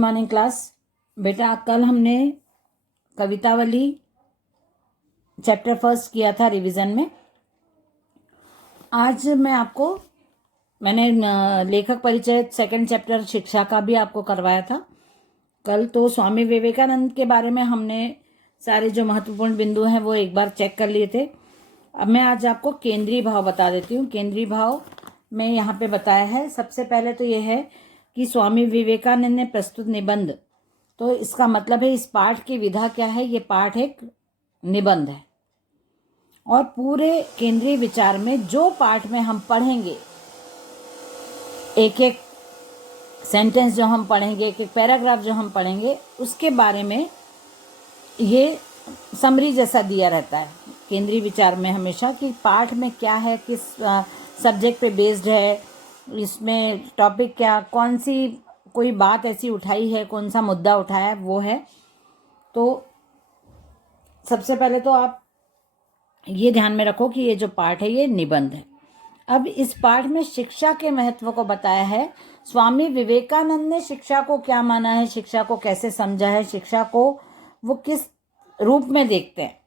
Morning class. बेटा कल हमने कवितावली चैप्टर फर्स्ट किया था रिवीजन में। आज मैंने लेखक परिचय सेकंड चैप्टर शिक्षा का भी आपको करवाया था। कल तो स्वामी विवेकानंद के बारे में हमने सारे जो महत्वपूर्ण बिंदु हैं वो एक बार चेक कर लिए थे। अब मैं आज आपको केंद्रीय भाव बता देती हूँ। केंद्रीय भाव में यहाँ पे बताया है। सबसे पहले तो ये है कि स्वामी विवेकानंद ने प्रस्तुत निबंध, तो इसका मतलब है इस पाठ की विधा क्या है। ये पाठ एक निबंध है और पूरे केंद्रीय विचार में जो पाठ में हम पढ़ेंगे, एक एक सेंटेंस जो हम पढ़ेंगे, एक एक पैराग्राफ जो हम पढ़ेंगे, उसके बारे में ये समरी जैसा दिया रहता है केंद्रीय विचार में हमेशा, कि पाठ में क्या है, किस सब्जेक्ट पे बेस्ड है, इसमें टॉपिक क्या, कौन सी कोई बात ऐसी उठाई है, कौन सा मुद्दा उठाया है, वो है। तो सबसे पहले तो आप ये ध्यान में रखो कि ये जो पाठ है ये निबंध है। अब इस पाठ में शिक्षा के महत्व को बताया है। स्वामी विवेकानंद ने शिक्षा को क्या माना है, शिक्षा को कैसे समझा है, शिक्षा को वो किस रूप में देखते हैं।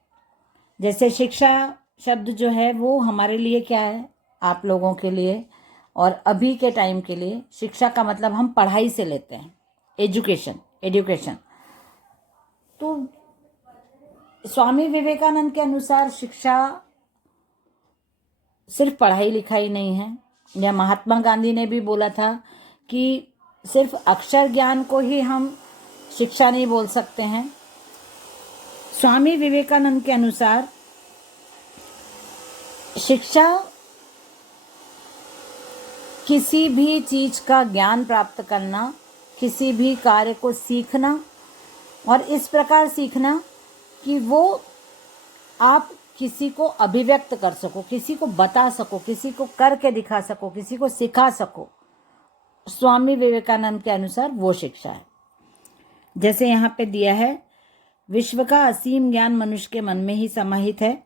जैसे शिक्षा शब्द जो है वो हमारे लिए क्या है, आप लोगों के लिए और अभी के टाइम के लिए शिक्षा का मतलब हम पढ़ाई से लेते हैं, एजुकेशन। तो स्वामी विवेकानंद के अनुसार शिक्षा सिर्फ पढ़ाई लिखाई नहीं है। या महात्मा गांधी ने भी बोला था कि सिर्फ अक्षर ज्ञान को ही हम शिक्षा नहीं बोल सकते हैं। स्वामी विवेकानंद के अनुसार शिक्षा किसी भी चीज का ज्ञान प्राप्त करना, किसी भी कार्य को सीखना और इस प्रकार सीखना कि वो आप किसी को अभिव्यक्त कर सको, किसी को बता सको, किसी को करके दिखा सको, किसी को सिखा सको। स्वामी विवेकानंद के अनुसार वो शिक्षा है। जैसे यहाँ पे दिया है, विश्व का असीम ज्ञान मनुष्य के मन में ही समाहित है।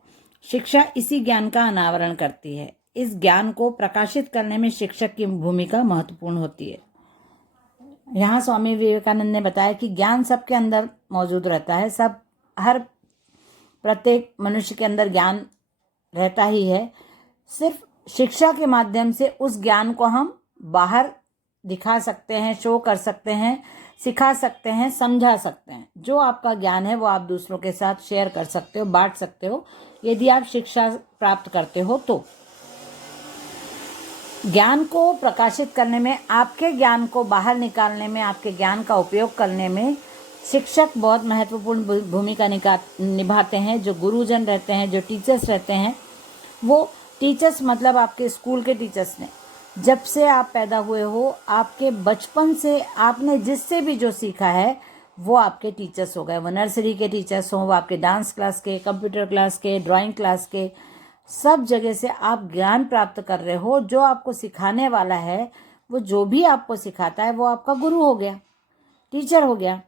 शिक्षा इसी ज्ञान का अनावरण करती है। इस ज्ञान को प्रकाशित करने में शिक्षक की भूमिका महत्वपूर्ण होती है। यहाँ स्वामी विवेकानंद ने बताया कि ज्ञान सबके अंदर मौजूद रहता है। हर प्रत्येक मनुष्य के अंदर ज्ञान रहता ही है। सिर्फ शिक्षा के माध्यम से उस ज्ञान को हम बाहर दिखा सकते हैं, शो कर सकते हैं, सिखा सकते हैं, समझा सकते हैं। जो आपका ज्ञान है वो आप दूसरों के साथ शेयर कर सकते हो, बांट सकते हो, यदि आप शिक्षा प्राप्त करते हो तो। ज्ञान को प्रकाशित करने में, आपके ज्ञान को बाहर निकालने में, आपके ज्ञान का उपयोग करने में शिक्षक बहुत महत्वपूर्ण भूमिका निभाते हैं। जो गुरुजन रहते हैं, जो टीचर्स रहते हैं, वो टीचर्स मतलब आपके स्कूल के टीचर्स ने, जब से आप पैदा हुए हो, आपके बचपन से आपने जिससे भी जो सीखा है वो आपके टीचर्स हो गए। वो नर्सरी के टीचर्स हों, वो आपके डांस क्लास के, कंप्यूटर क्लास के, ड्राइंग क्लास के, सब जगह से आप ज्ञान प्राप्त कर रहे हो। जो आपको सिखाने वाला है, वो जो भी आपको सिखाता है वो आपका गुरु हो गया, टीचर हो गया।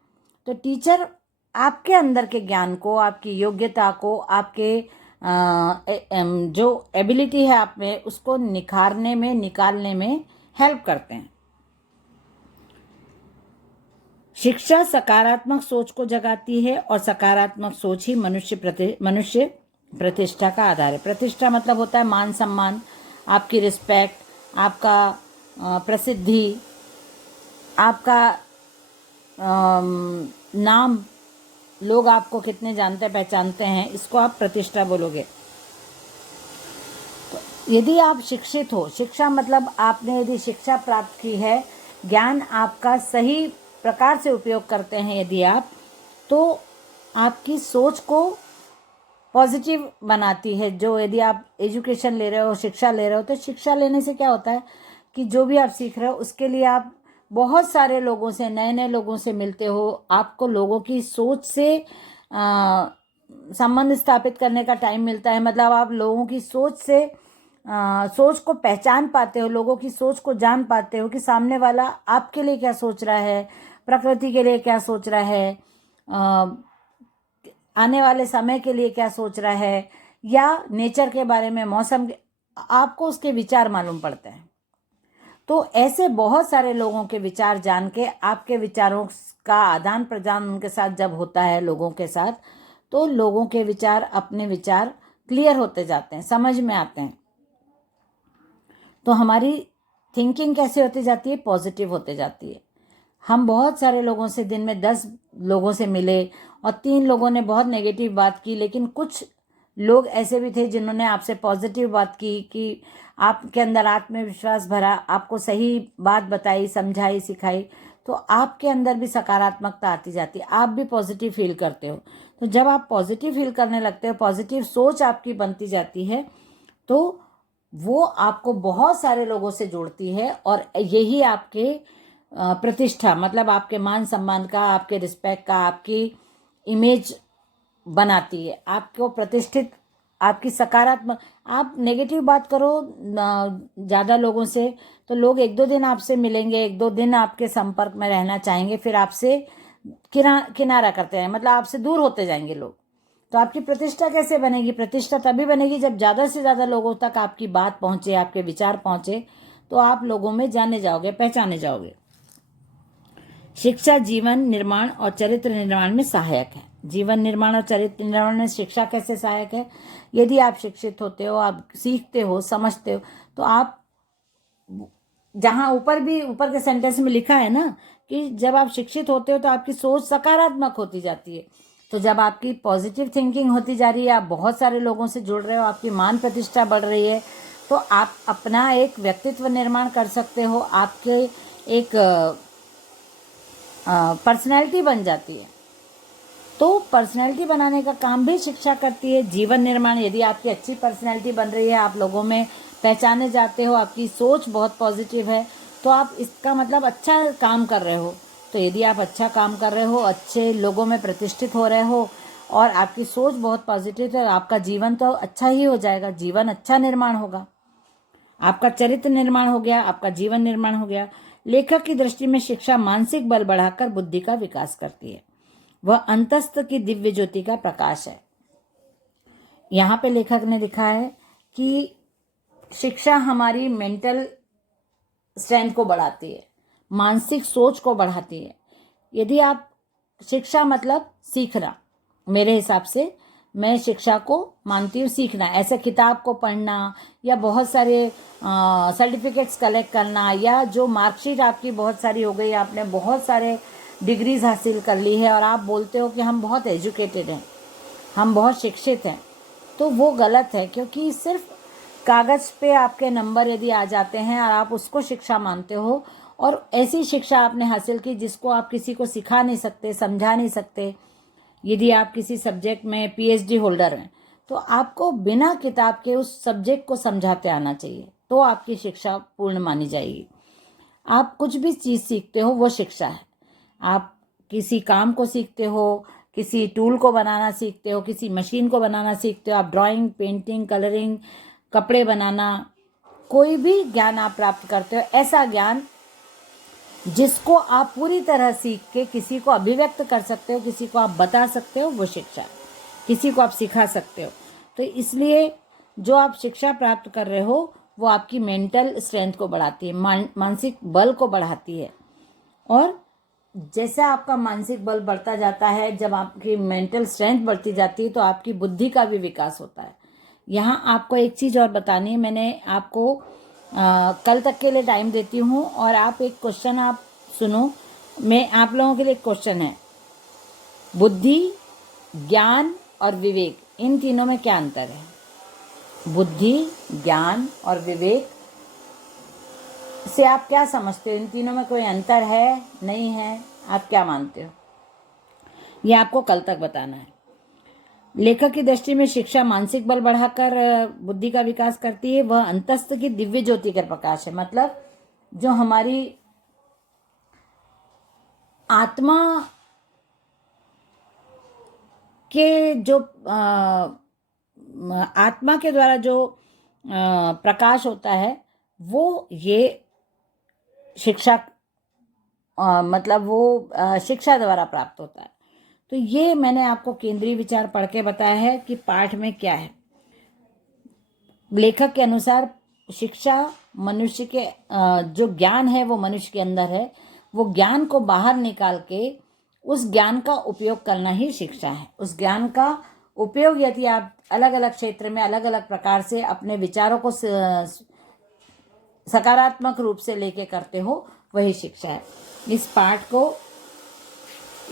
तो टीचर आपके अंदर के ज्ञान को, आपकी योग्यता को, आपके जो एबिलिटी है आप में, उसको निखारने में, निकालने में हेल्प करते हैं। शिक्षा सकारात्मक सोच को जगाती है और सकारात्मक सोच ही मनुष्य प्रतिष्ठा का आधार है। प्रतिष्ठा मतलब होता है मान सम्मान, आपकी रिस्पेक्ट, आपका प्रसिद्धि, आपका नाम, लोग आपको कितने जानते पहचानते हैं, इसको आप प्रतिष्ठा बोलोगे। तो यदि आप शिक्षित हो, शिक्षा मतलब आपने यदि शिक्षा प्राप्त की है, ज्ञान आपका सही प्रकार से उपयोग करते हैं यदि आप, तो आपकी सोच को पॉजिटिव बनाती है। जो यदि आप एजुकेशन ले रहे हो, शिक्षा ले रहे हो, तो शिक्षा लेने से क्या होता है कि जो भी आप सीख रहे हो उसके लिए आप बहुत सारे लोगों से, नए नए लोगों से मिलते हो। आपको लोगों की सोच से संबंध स्थापित करने का टाइम मिलता है। मतलब आप लोगों की सोच से सोच को पहचान पाते हो, लोगों की सोच को जान पाते हो कि सामने वाला आपके लिए क्या सोच रहा है, प्रकृति के लिए क्या सोच रहा है, आने वाले समय के लिए क्या सोच रहा है, या नेचर के बारे में, मौसम के, आपको उसके विचार मालूम पड़ते हैं। तो ऐसे बहुत सारे लोगों के विचार जान के आपके विचारों का आदान प्रदान उनके साथ जब होता है लोगों के साथ, तो लोगों के विचार, अपने विचार क्लियर होते जाते हैं, समझ में आते हैं। तो हमारी थिंकिंग कैसे होती जाती है? पॉजिटिव होते जाती है। हम बहुत सारे लोगों से, दिन में 10 लोगों से मिले और 3 लोगों ने बहुत नेगेटिव बात की, लेकिन कुछ लोग ऐसे भी थे जिन्होंने आपसे पॉजिटिव बात की, कि आपके अंदर आत्मविश्वास भरा, आपको सही बात बताई, समझाई, सिखाई, तो आपके अंदर भी सकारात्मकता आती जाती है, आप भी पॉजिटिव फील करते हो। तो जब आप पॉजिटिव फील करने लगते हो, पॉजिटिव सोच आपकी बनती जाती है, तो वो आपको बहुत सारे लोगों से जोड़ती है और यही आपके प्रतिष्ठा, मतलब आपके मान सम्मान का, आपके रिस्पेक्ट का, आपकी इमेज बनाती है, आपको प्रतिष्ठित, आपकी सकारात्मक। आप नेगेटिव बात करो ज़्यादा लोगों से, तो लोग 1-2 दिन आपसे मिलेंगे, 1-2 दिन आपके संपर्क में रहना चाहेंगे, फिर आपसे किनारा करते हैं, मतलब आपसे दूर होते जाएंगे लोग। तो आपकी प्रतिष्ठा कैसे बनेगी? प्रतिष्ठा तभी बनेगी जब ज़्यादा से ज़्यादा लोगों तक आपकी बात पहुँचे, आपके विचार पहुँचे, तो आप लोगों में जाने जाओगे, पहचाने जाओगे। शिक्षा जीवन निर्माण और चरित्र निर्माण में सहायक है। जीवन निर्माण और चरित्र निर्माण में शिक्षा कैसे सहायक है? यदि आप शिक्षित होते हो, आप सीखते हो, समझते हो, तो आप, जहाँ ऊपर के सेंटेंस में लिखा है ना कि जब आप शिक्षित होते हो तो आपकी सोच सकारात्मक होती जाती है। तो जब आपकी पॉजिटिव थिंकिंग होती जा रही है, आप बहुत सारे लोगों से जुड़ रहे हो, आपकी मान प्रतिष्ठा बढ़ रही है, तो आप अपना एक व्यक्तित्व निर्माण कर सकते हो, आपके एक पर्सनैलिटी बन जाती है। तो पर्सनैलिटी बनाने का काम भी शिक्षा करती है। जीवन निर्माण, यदि आपकी अच्छी पर्सनैलिटी बन रही है, आप लोगों में पहचाने जाते हो, आपकी सोच बहुत पॉजिटिव है, तो आप, इसका मतलब अच्छा काम कर रहे हो। तो यदि आप अच्छा काम कर रहे हो, अच्छे लोगों में प्रतिष्ठित हो रहे हो और आपकी सोच बहुत पॉजिटिव है, आपका जीवन तो अच्छा ही हो जाएगा, जीवन अच्छा निर्माण होगा, आपका चरित्र निर्माण हो गया, आपका जीवन निर्माण हो गया। लेखक की दृष्टि में शिक्षा मानसिक बल बढ़ाकर बुद्धि का विकास करती है, वह अंतस्थ की दिव्य ज्योति का प्रकाश है। यहाँ पे लेखक ने लिखा है कि शिक्षा हमारी मेंटल स्ट्रेंथ को बढ़ाती है, मानसिक सोच को बढ़ाती है। यदि आप, शिक्षा मतलब सीखना, मेरे हिसाब से मैं शिक्षा को मानती हूँ सीखना, ऐसे किताब को पढ़ना या बहुत सारे सर्टिफिकेट्स कलेक्ट करना, या जो मार्कशीट आपकी बहुत सारी हो गई, आपने बहुत सारे डिग्रीज हासिल कर ली है और आप बोलते हो कि हम बहुत एजुकेटेड हैं, हम बहुत शिक्षित हैं, तो वो गलत है। क्योंकि सिर्फ कागज़ पे आपके नंबर यदि आ जाते हैं और आप उसको शिक्षा मानते हो, और ऐसी शिक्षा आपने हासिल की जिसको आप किसी को सिखा नहीं सकते, समझा नहीं सकते, यदि आप किसी सब्जेक्ट में पीएचडी होल्डर हैं, तो आपको बिना किताब के उस सब्जेक्ट को समझाते आना चाहिए, तो आपकी शिक्षा पूर्ण मानी जाएगी। आप कुछ भी चीज़ सीखते हो वो शिक्षा है। आप किसी काम को सीखते हो, किसी टूल को बनाना सीखते हो, किसी मशीन को बनाना सीखते हो, आप ड्राइंग, पेंटिंग, कलरिंग, कपड़े बनाना, कोई भी ज्ञान आप प्राप्त करते हो, ऐसा ज्ञान जिसको आप पूरी तरह सीख के किसी को अभिव्यक्त कर सकते हो, किसी को आप बता सकते हो, वो शिक्षा, किसी को आप सिखा सकते हो। तो इसलिए जो आप शिक्षा प्राप्त कर रहे हो वो आपकी मेंटल स्ट्रेंथ को बढ़ाती है, मानसिक बल को बढ़ाती है। और जैसे आपका मानसिक बल बढ़ता जाता है, जब आपकी मेंटल स्ट्रेंथ बढ़ती जाती है, तो आपकी बुद्धि का भी विकास होता है। यहाँ आपको एक चीज़ और बतानी है, मैंने आपको कल तक के लिए टाइम देती हूँ, और आप एक क्वेश्चन आप सुनो, मैं आप लोगों के लिए क्वेश्चन है, बुद्धि, ज्ञान और विवेक, इन तीनों में क्या अंतर है? बुद्धि, ज्ञान और विवेक से आप क्या समझते हो? इन तीनों में कोई अंतर है, नहीं है, आप क्या मानते हो? ये आपको कल तक बताना है। लेखक की दृष्टि में शिक्षा मानसिक बल बढ़ाकर बुद्धि का विकास करती है, वह अंतस्थ की दिव्य ज्योति का प्रकाश है। मतलब जो हमारी आत्मा के जो आत्मा के द्वारा जो प्रकाश होता है, वो ये शिक्षा मतलब वो शिक्षा द्वारा प्राप्त होता है। तो ये मैंने आपको केंद्रीय विचार पढ़ के बताया है कि पाठ में क्या है। लेखक के अनुसार शिक्षा मनुष्य के जो ज्ञान है वो मनुष्य के अंदर है, वो ज्ञान को बाहर निकाल के उस ज्ञान का उपयोग करना ही शिक्षा है। उस ज्ञान का उपयोग यदि आप अलग अलग क्षेत्र में अलग अलग प्रकार से अपने विचारों को सकारात्मक रूप से लेके करते हो, वही शिक्षा है। इस पाठ को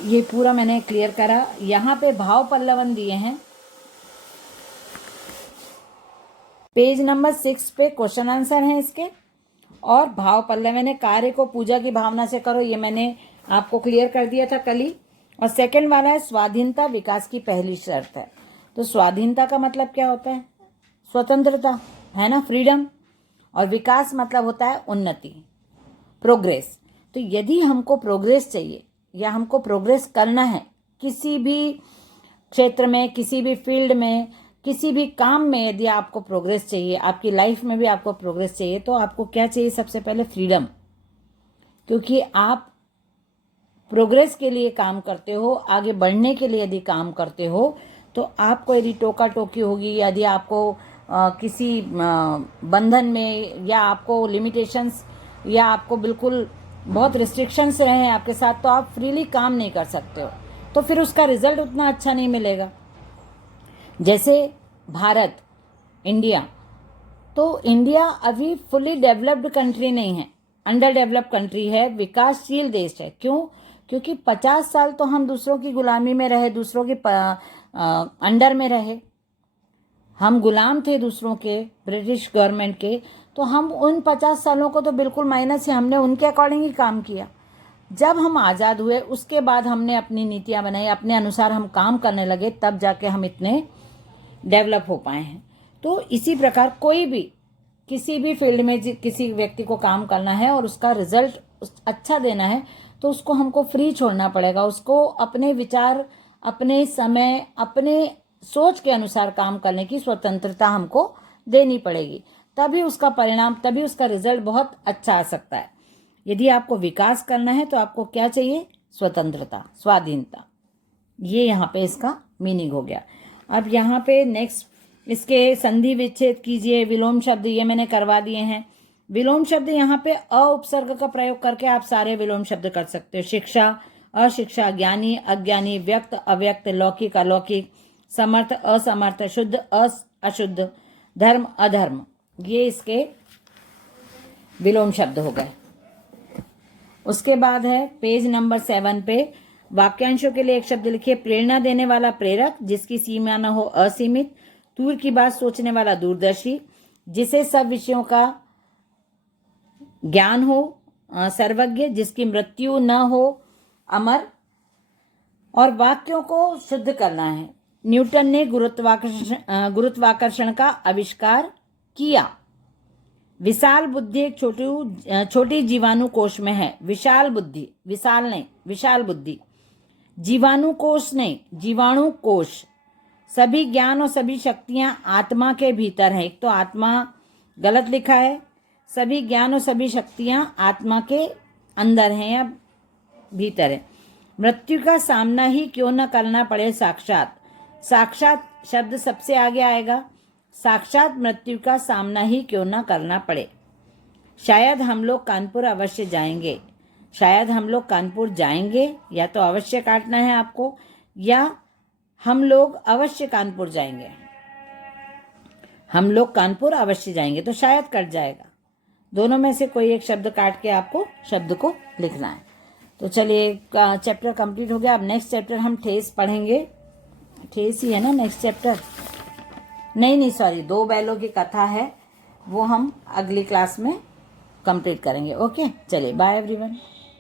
ये पूरा मैंने क्लियर करा। यहाँ पे भाव पल्लवन दिए हैं, पेज नंबर 6 पे क्वेश्चन आंसर है इसके, और भाव पल्लवन है कार्य को पूजा की भावना से करो, ये मैंने आपको क्लियर कर दिया था कल ही। और सेकंड वाला है स्वाधीनता विकास की पहली शर्त है। तो स्वाधीनता का मतलब क्या होता है? स्वतंत्रता, है ना, फ्रीडम। और विकास मतलब होता है उन्नति, प्रोग्रेस। तो यदि हमको प्रोग्रेस चाहिए या हमको प्रोग्रेस करना है किसी भी क्षेत्र में, किसी भी फील्ड में, किसी भी काम में, यदि आपको प्रोग्रेस चाहिए, आपकी लाइफ में भी आपको प्रोग्रेस चाहिए, तो आपको क्या चाहिए? सबसे पहले फ्रीडम। क्योंकि आप प्रोग्रेस के लिए काम करते हो, आगे बढ़ने के लिए यदि काम करते हो, तो आपको यदि टोका टोकी होगी, यदि आपको किसी बंधन में, या आपको लिमिटेशंस, या आपको बिल्कुल बहुत रिस्ट्रिक्शंस रहे हैं आपके साथ, तो आप फ्रीली काम नहीं कर सकते हो, तो फिर उसका रिजल्ट उतना अच्छा नहीं मिलेगा। जैसे भारत, इंडिया, तो इंडिया अभी फुली डेवलप्ड कंट्री नहीं है, अंडर डेवलप्ड कंट्री है, विकासशील देश है। क्यों? क्योंकि 50 साल तो हम दूसरों की गुलामी में रहे, दूसरों के अंडर में रहे, हम गुलाम थे दूसरों के, ब्रिटिश गवर्नमेंट के। तो हम उन 50 सालों को तो बिल्कुल माइनस है, हमने उनके अकॉर्डिंग ही काम किया। जब हम आज़ाद हुए उसके बाद हमने अपनी नीतियां बनाई, अपने अनुसार हम काम करने लगे, तब जाके हम इतने डेवलप हो पाए हैं। तो इसी प्रकार कोई भी किसी भी फील्ड में किसी व्यक्ति को काम करना है और उसका रिजल्ट अच्छा देना है, तो उसको हमको फ्री छोड़ना पड़ेगा, उसको अपने विचार, अपने समय, अपने सोच के अनुसार काम करने की स्वतंत्रता हमको देनी पड़ेगी, तभी उसका परिणाम, तभी उसका रिजल्ट बहुत अच्छा आ सकता है। यदि आपको विकास करना है तो आपको क्या चाहिए? स्वतंत्रता, स्वाधीनता। ये यहाँ पे इसका मीनिंग हो गया। अब यहाँ पे नेक्स्ट इसके संधि विच्छेद कीजिए, विलोम शब्द ये मैंने करवा दिए हैं। विलोम शब्द यहाँ पे अ उपसर्ग का प्रयोग करके आप सारे विलोम शब्द कर सकते हो। शिक्षा, अशिक्षा, ज्ञानी, अज्ञानी, व्यक्त, अव्यक्त, लौकिक, अलौकिक, समर्थ, असमर्थ, शुद्ध, अशुद्ध, धर्म, अधर्म, ये इसके विलोम शब्द हो गए। उसके बाद है पेज नंबर 7 पे वाक्यांशों के लिए एक शब्द लिखिए। प्रेरणा देने वाला प्रेरक, जिसकी सीमा न हो असीमित, दूर की बात सोचने वाला दूरदर्शी, जिसे सब विषयों का ज्ञान हो, सर्वज्ञ, जिसकी मृत्यु न हो, अमर। और वाक्यों को शुद्ध करना है। न्यूटन ने गुरुत्वाकर्षण का आविष्कार किया। विशाल बुद्धि एक छोटी जीवाणु कोश में है। विशाल बुद्धि, विशाल नहीं, विशाल बुद्धि, जीवाणु कोश नहीं, जीवाणु कोश। सभी ज्ञान और सभी शक्तियां आत्मा के भीतर हैं। एक तो आत्मा गलत लिखा है, सभी ज्ञान और सभी शक्तियां आत्मा के अंदर हैं या भीतर है। मृत्यु का सामना ही क्यों न करना पड़े साक्षात। साक्षात शब्द सबसे आगे आएगा। साक्षात मृत्यु का सामना ही क्यों न करना पड़े। शायद हम लोग कानपुर अवश्य जाएंगे। शायद हम लोग कानपुर जाएंगे, या तो अवश्य काटना है आपको, या हम लोग अवश्य कानपुर जाएंगे। हम लोग कानपुर अवश्य जाएंगे, तो शायद कट जाएगा। दोनों में से कोई एक शब्द काट के आपको शब्द को लिखना है। तो चलिए, चैप्टर कंप्लीट हो गया। अब नेक्स्ट चैप्टर हम ठेस पढ़ेंगे। ठेस ही है ना नेक्स्ट चैप्टर? नहीं सॉरी, 2 बैलों की कथा है, वो हम अगली क्लास में कंप्लीट करेंगे। ओके, चलिए, बाय एवरीवन।